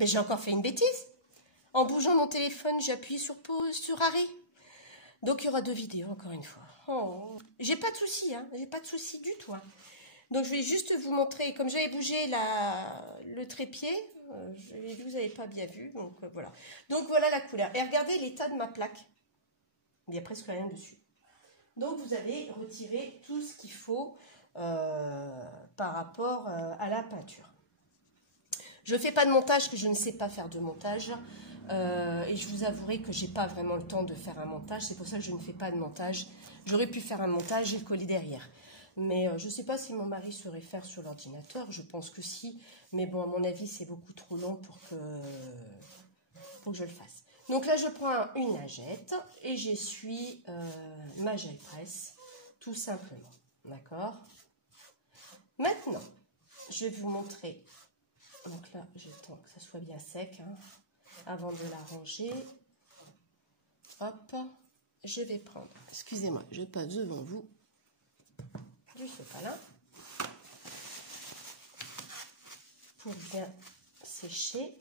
Ben, j'ai encore fait une bêtise. En bougeant mon téléphone, j'ai appuyé sur pause, sur arrêt. Donc, il y aura 2 vidéos, encore une fois. Oh. J'ai pas de souci, hein. J'ai pas de souci du tout. Hein. Donc, je vais juste vous montrer, comme j'avais bougé le trépied, j'ai vu, vous n'avez pas bien vu, donc voilà. Donc, voilà la couleur. Et regardez l'état de ma plaque. Il n'y a presque rien dessus. Donc, vous avez retiré tout ce qu'il faut par rapport à la peinture. Je ne fais pas de montage, que je ne sais pas faire de montage. Et je vous avouerai que j'ai pas vraiment le temps de faire un montage. C'est pour ça que je ne fais pas de montage. J'aurais pu faire un montage et le coller derrière. Mais je ne sais pas si mon mari saurait faire sur l'ordinateur. Je pense que si. Mais bon, à mon avis, c'est beaucoup trop long pour que je le fasse. Donc là, je prends une lingette et j'essuie ma gel presse, tout simplement. D'accord? Maintenant, je vais vous montrer. Donc là, j'attends que ça soit bien sec, hein, avant de la ranger. Hop, je vais prendre, excusez-moi, je passe devant vous, du sopalin pour bien sécher.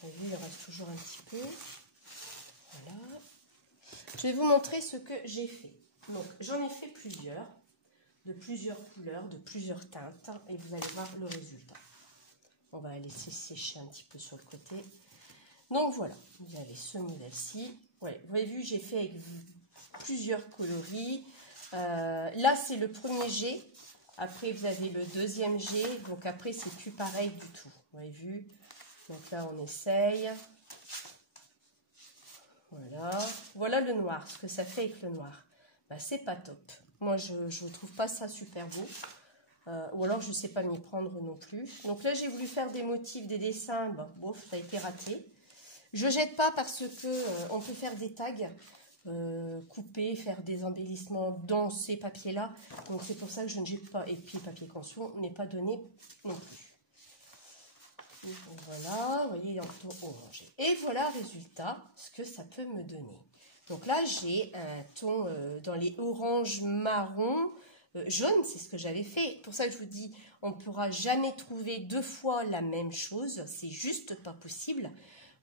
Vous voyez, il reste toujours un petit peu. Voilà. Je vais vous montrer ce que j'ai fait. Donc, j'en ai fait plusieurs, de plusieurs couleurs, de plusieurs teintes, et vous allez voir le résultat. On va la laisser sécher un petit peu sur le côté. Donc voilà, vous avez ce modèle-ci. Ouais, vous avez vu, j'ai fait avec plusieurs coloris. Là, c'est le premier jet. Après, vous avez le deuxième jet. Donc après, c'est plus pareil du tout. Vous avez vu? Donc là, on essaye. Voilà. Voilà le noir, ce que ça fait avec le noir. Bah, c'est pas top. Moi, je ne trouve pas ça super beau. Ou alors, je ne sais pas m'y prendre non plus. Donc là, j'ai voulu faire des motifs, des dessins. Bon, bof, ça a été raté. Je jette pas parce que on peut faire des tags, couper, faire des embellissements dans ces papiers-là. Donc, c'est pour ça que je ne jette pas. Et puis, papier canson n'est pas donné non plus. Donc, voilà, vous voyez, en ton orangé. Et voilà, résultat, ce que ça peut me donner. Donc là, j'ai un ton dans les oranges marron. Jaune, c'est ce que j'avais fait. Pour ça que je vous dis, on ne pourra jamais trouver 2 fois la même chose. C'est juste pas possible.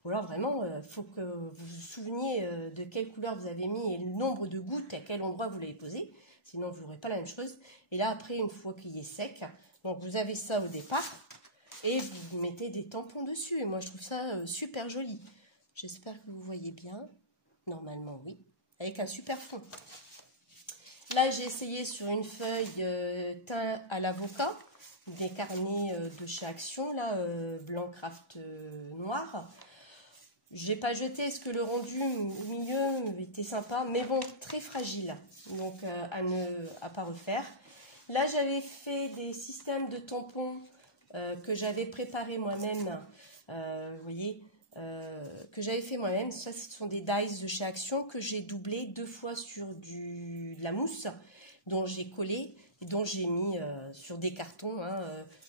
Ou alors vraiment, il faut que vous vous souveniez de quelle couleur vous avez mis et le nombre de gouttes, à quel endroit vous l'avez posé. Sinon, vous n'aurez pas la même chose. Et là, après, une fois qu'il est sec, donc vous avez ça au départ. Et vous mettez des tampons dessus. Et moi, je trouve ça super joli. J'espère que vous voyez bien. Normalement, oui. Avec un super fond. Là, j'ai essayé sur une feuille teint à l'avocat, des carnets de chez Action, là, blanc craft noir. J'ai pas jeté, parce que le rendu au milieu était sympa, mais bon, très fragile, donc à pas refaire. Là, j'avais fait des systèmes de tampons que j'avais préparé moi-même, vous voyez, que j'avais fait moi-même. Ça, ce sont des dies de chez Action que j'ai doublé 2 fois sur de la mousse dont j'ai collé et dont j'ai mis sur des cartons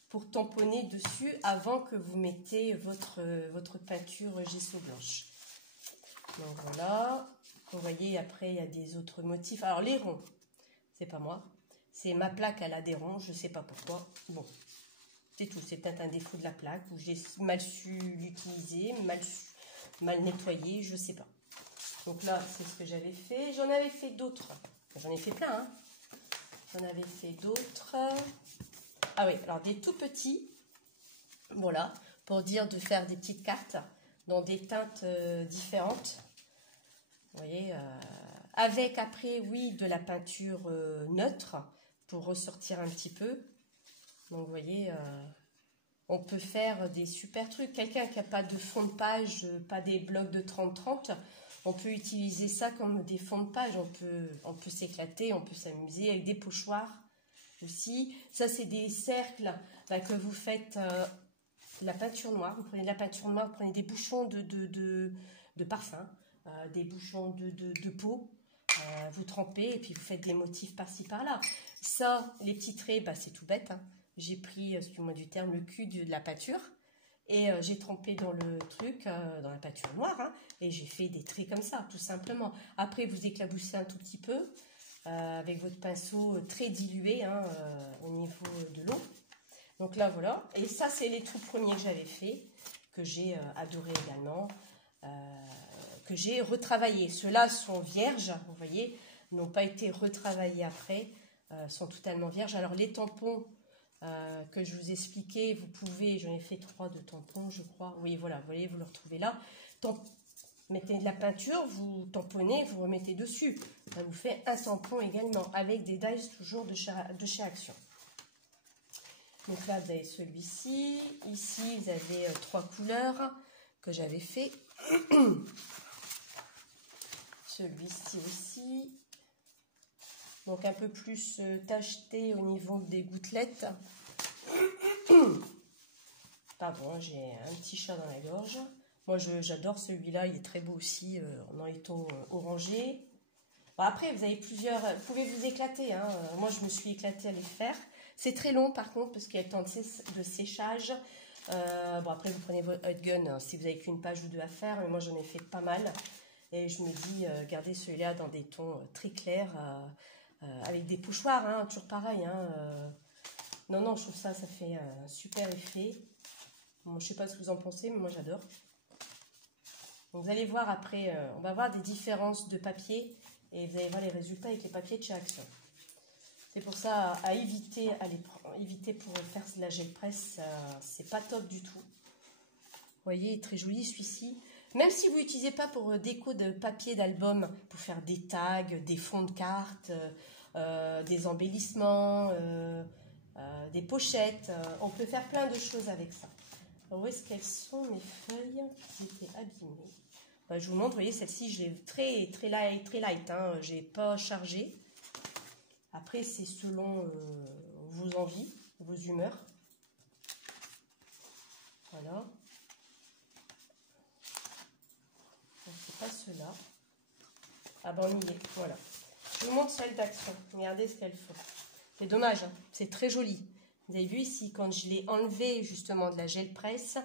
pour tamponner dessus avant que vous mettez votre peinture gesso blanche. Donc voilà, vous voyez, après il y a des autres motifs. Alors les ronds, c'est pas moi, c'est ma plaque, elle a des ronds, je sais pas pourquoi. Bon, c'est tout, c'est peut-être un défaut de la plaque, ou j'ai mal su l'utiliser, mal nettoyé, je sais pas. Donc là, c'est ce que j'avais fait. J'en avais fait d'autres. J'en ai fait plein, hein. J'en avais fait d'autres. Ah oui, alors des tout petits. Voilà, pour dire de faire des petites cartes dans des teintes différentes. Vous voyez, avec après, oui, de la peinture neutre pour ressortir un petit peu. Donc, vous voyez, on peut faire des super trucs. Quelqu'un qui n'a pas de fond de page, pas des blocs de 30-30, on peut utiliser ça comme des fonds de page. On peut s'éclater, on peut s'amuser avec des pochoirs aussi. Ça, c'est des cercles que vous faites la peinture noire. Vous prenez de la peinture noire, vous prenez des bouchons de parfum, des bouchons de peau. Vous trempez et puis vous faites des motifs par-ci par-là. Ça, les petits traits, c'est tout bête, hein. J'ai pris, excusez-moi du terme, le cul de la peinture et j'ai trempé dans le truc, dans la peinture noire, hein, et j'ai fait des traits comme ça, tout simplement. Après, vous éclaboussez un tout petit peu avec votre pinceau très dilué au niveau de l'eau. Donc là, voilà. Et ça, c'est les tout premiers que j'avais fait, que j'ai adoré également, que j'ai retravaillé. Ceux-là sont vierges, vous voyez, n'ont pas été retravaillés après, sont totalement vierges. Alors, les tampons que je vous expliquais, vous pouvez, j'en ai fait 3 de tampons, je crois. Oui, voilà, vous voyez, vous le retrouvez là. Mettez de la peinture, vous tamponnez, vous remettez dessus. Ça vous fait un tampon également, avec des dies toujours de chez Action. Donc là, vous avez celui-ci. Ici, vous avez 3 couleurs que j'avais fait. Celui-ci aussi. Donc un peu plus tacheté au niveau des gouttelettes. Pardon, j'ai un petit chat dans la gorge. Moi, j'adore celui-là. Il est très beau aussi, dans les tons orangés. Bon, après, vous avez plusieurs... Vous pouvez vous éclater. Hein. Moi, je me suis éclatée à les faire. C'est très long par contre parce qu'il y a le temps de séchage. Bon après vous prenez votre hot gun hein, si vous n'avez qu'une page ou 2 à faire, mais moi j'en ai fait pas mal. Et je me dis gardez celui-là dans des tons très clairs avec des pochoirs, hein, toujours pareil. Hein, non, je trouve ça fait un super effet. Bon, je sais pas ce que vous en pensez, mais moi j'adore. Donc vous allez voir après, on va voir des différences de papier et vous allez voir les résultats avec les papiers de chez Action. C'est pour ça à éviter pour faire de la gel presse, c'est pas top du tout. Vous voyez, il est très joli celui-ci. Même si vous n'utilisez pas pour déco de papier d'album, pour faire des tags, des fonds de cartes, des embellissements, des pochettes, on peut faire plein de choses avec ça. Alors, où est-ce qu'elles sont mes feuilles qui étaient abîmées? Ben, je vous montre, vous voyez, celle-ci, je l'ai très light, hein, je n'ai pas chargé. Après, c'est selon vos envies, vos humeurs. Voilà. C'est pas ceux-là. Ah ben, on y est. Voilà. Je vous montre celle d'Action. Regardez ce qu'elles font. C'est dommage, hein. C'est très joli. Vous avez vu ici, quand je l'ai enlevé justement de la gel presse,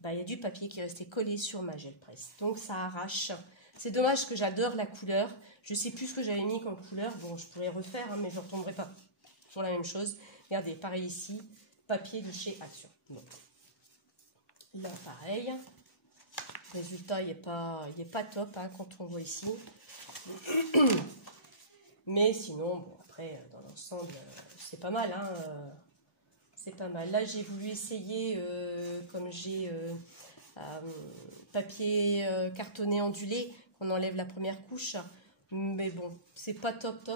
bah, il y a du papier qui est resté collé sur ma gel presse. Donc, ça arrache. C'est dommage que j'adore la couleur. Je ne sais plus ce que j'avais mis comme couleur. Bon, je pourrais refaire, hein, mais je ne retomberai pas sur la même chose. Regardez, pareil ici, papier de chez Action. Bon. Là, pareil. Le résultat, il n'est pas top hein, quand on voit ici. Mais sinon, bon, après, dans l'ensemble, c'est pas mal. Hein, c'est pas mal. Là, j'ai voulu essayer, comme j'ai papier cartonné ondulé, on enlève la première couche, mais bon, c'est pas top.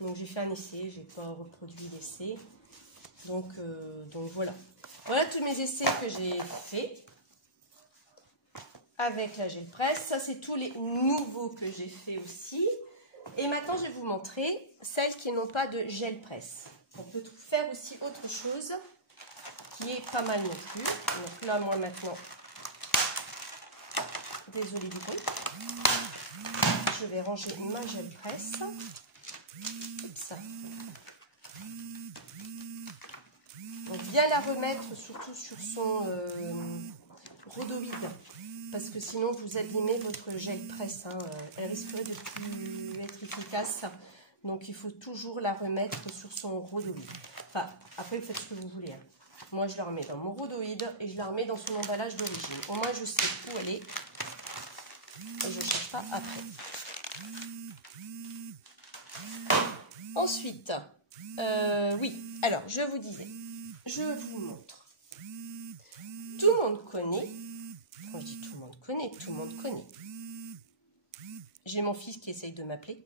Donc j'ai fait un essai, j'ai pas reproduit l'essai. Donc voilà. Voilà tous mes essais que j'ai fait avec la gel presse. Ça, c'est tous les nouveaux que j'ai fait aussi. Et maintenant, je vais vous montrer celles qui n'ont pas de gel presse. On peut faire aussi autre chose qui est pas mal non plus. Donc là, moi maintenant, désolée du bruit. Je vais ranger ma gel presse. Comme ça. Donc bien la remettre surtout sur son rhodoïde. Parce que sinon vous abîmez votre gel presse. Hein. Elle risquerait de plus être efficace. Donc il faut toujours la remettre sur son rhodoïde. Enfin, après vous faites ce que vous voulez. Hein. Moi je la remets dans mon rhodoïde et je la remets dans son emballage d'origine. Au moins je sais où elle est. Et je ne cherche pas après. Ensuite, oui, alors je vous disais, je vous montre. Tout le monde connaît, quand je dis tout le monde connaît. J'ai mon fils qui essaye de m'appeler.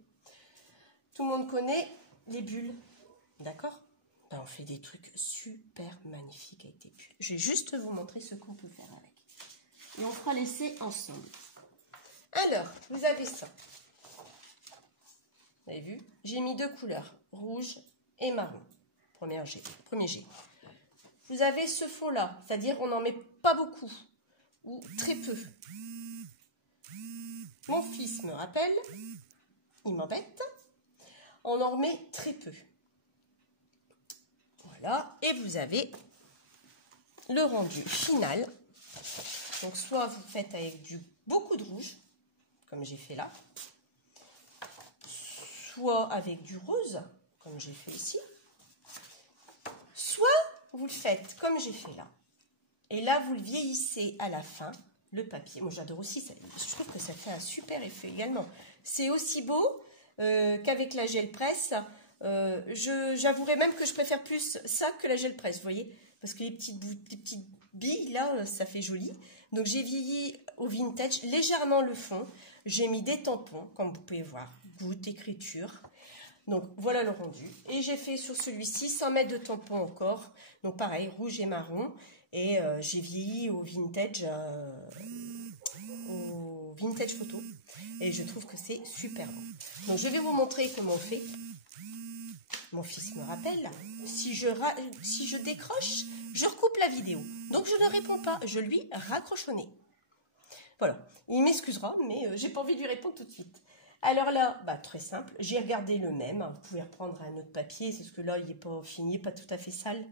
Tout le monde connaît les bulles, d'accord? Ben, on fait des trucs super magnifiques avec des bulles. Je vais juste vous montrer ce qu'on peut faire avec. Et on fera l'essai ensemble. Alors, vous avez ça. Vous avez vu? J'ai mis 2 couleurs, rouge et marron. Premier jet. Vous avez ce fond-là, c'est-à-dire on n'en met pas beaucoup, ou très peu. Mon fils me rappelle, il m'embête, on en remet très peu. Voilà, et vous avez le rendu final. Donc soit vous faites avec beaucoup de rouge, comme j'ai fait là, soit avec du rose, comme j'ai fait ici, soit vous le faites comme j'ai fait là. Et là, vous le vieillissez à la fin, le papier. Moi, j'adore aussi, je trouve que ça fait un super effet également. C'est aussi beau qu'avec la gel presse. J'avouerais même que je préfère plus ça que la gel presse, vous voyez. Parce que les petites billes, là, ça fait joli. Donc, j'ai vieilli au vintage légèrement le fond. J'ai mis des tampons, comme vous pouvez voir. Goutte, écriture. Donc, voilà le rendu. Et j'ai fait sur celui-ci 100 mètres de tampons encore. Donc, pareil, rouge et marron. Et j'ai vieilli au vintage photo. Et je trouve que c'est super bon. Donc, je vais vous montrer comment on fait. Mon fils me rappelle. Si je décroche, je recoupe la vidéo. Donc, je ne réponds pas. Je lui raccroche au nez. Voilà. Il m'excusera, mais j'ai pas envie de lui répondre tout de suite. Alors là, bah, très simple. J'ai regardé le même. Vous pouvez reprendre un autre papier. C'est ce que là, il n'est pas fini, pas tout à fait sale.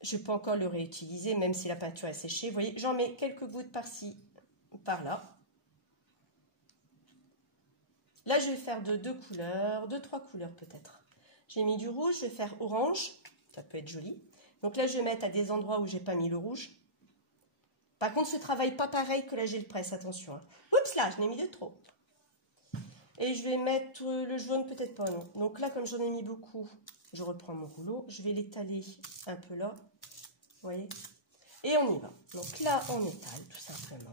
Je peux encore le réutiliser, même si la peinture est séchée. Vous voyez, j'en mets quelques gouttes par-ci, par-là. Là, je vais faire de 2 couleurs, 2-3 couleurs peut-être. J'ai mis du rouge, je vais faire orange. Ça peut être joli. Donc là, je vais mettre à des endroits où j'ai pas mis le rouge. Par contre, ce travail pas pareil que la gel presse, attention. Hein. Oups, là, je n'ai mis de trop. Et je vais mettre le jaune, peut-être pas, non. Donc là, comme j'en ai mis beaucoup, je reprends mon rouleau. Je vais l'étaler un peu là. Vous voyez? Et on y va. Donc là, on étale, tout simplement.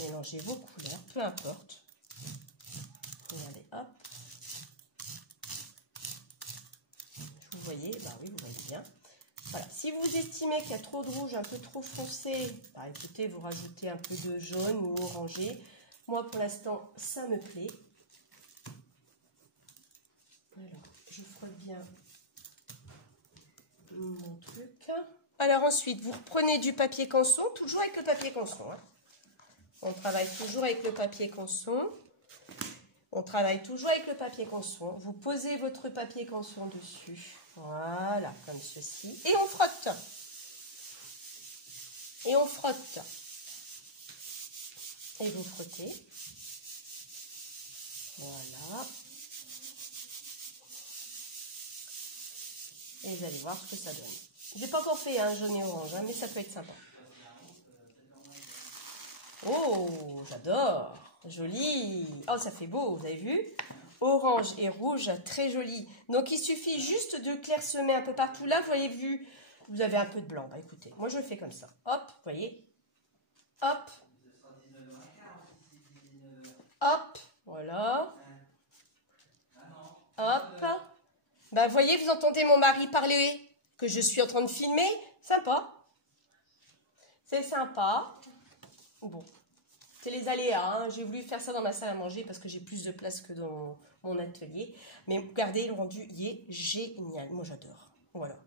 Mélangez vos couleurs, peu importe. Regardez, hop. Vous voyez? Bah oui, vous voyez bien. Voilà. Si vous estimez qu'il y a trop de rouge, un peu trop foncé, bah écoutez, vous rajoutez un peu de jaune ou orangé. Moi, pour l'instant, ça me plaît. Alors, je frotte bien mon truc. Alors ensuite, vous reprenez du papier canson, toujours avec le papier canson. Hein. On travaille toujours avec le papier canson. On travaille toujours avec le papier canson. Vous posez votre papier canson dessus. Voilà, comme ceci. Et on frotte. Et on frotte. Et vous frottez. Voilà. Et vous allez voir ce que ça donne. Je n'ai pas encore fait un jaune et orange, hein, mais ça peut être sympa. Oh, j'adore. Joli. Oh, ça fait beau, vous avez vu? Orange et rouge, très joli. Donc, il suffit juste de clairsemer un peu partout. Là, vous avez vous avez un peu de blanc. Bah, écoutez, moi, je le fais comme ça. Hop, vous voyez? Hop. Hop, voilà. Hop. Bah, vous voyez, vous entendez mon mari parler que je suis en train de filmer. Sympa. C'est sympa. Bon. C'est les aléas, hein. J'ai voulu faire ça dans ma salle à manger parce que j'ai plus de place que dans mon atelier. Mais regardez, le rendu, il est génial. Moi, j'adore. Voilà.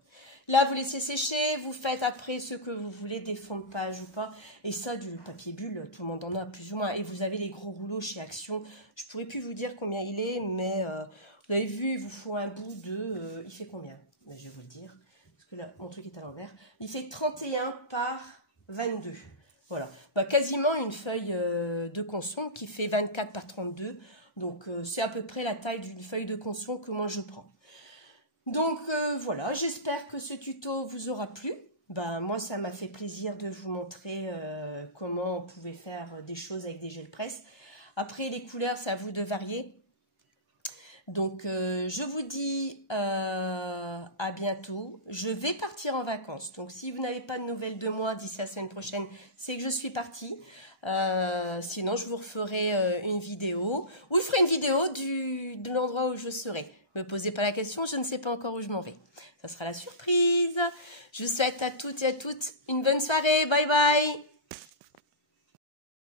Là, vous laissez sécher. Vous faites après ce que vous voulez, des fonds de page ou pas. Et ça, du papier bulle, tout le monde en a plus ou moins. Et vous avez les gros rouleaux chez Action. Je pourrais plus vous dire combien il est, mais vous avez vu, il vous faut un bout de... il fait combien? Mais je vais vous le dire. Parce que là, mon truc est à l'envers. Il fait 31 par 22. Voilà, bah, quasiment une feuille de canson qui fait 24 par 32. Donc, c'est à peu près la taille d'une feuille de canson que moi je prends. Donc, voilà, j'espère que ce tuto vous aura plu. Bah, moi, ça m'a fait plaisir de vous montrer comment on pouvait faire des choses avec des gels presse. Après, les couleurs, c'est à vous de varier. Donc, je vous dis à bientôt. Je vais partir en vacances. Donc, si vous n'avez pas de nouvelles de moi d'ici la semaine prochaine, c'est que je suis partie. Sinon, je vous referai une vidéo. Ou je ferai une vidéo de l'endroit où je serai. Ne me posez pas la question, je ne sais pas encore où je m'en vais. Ça sera la surprise. Je vous souhaite à toutes et à toutes une bonne soirée. Bye bye.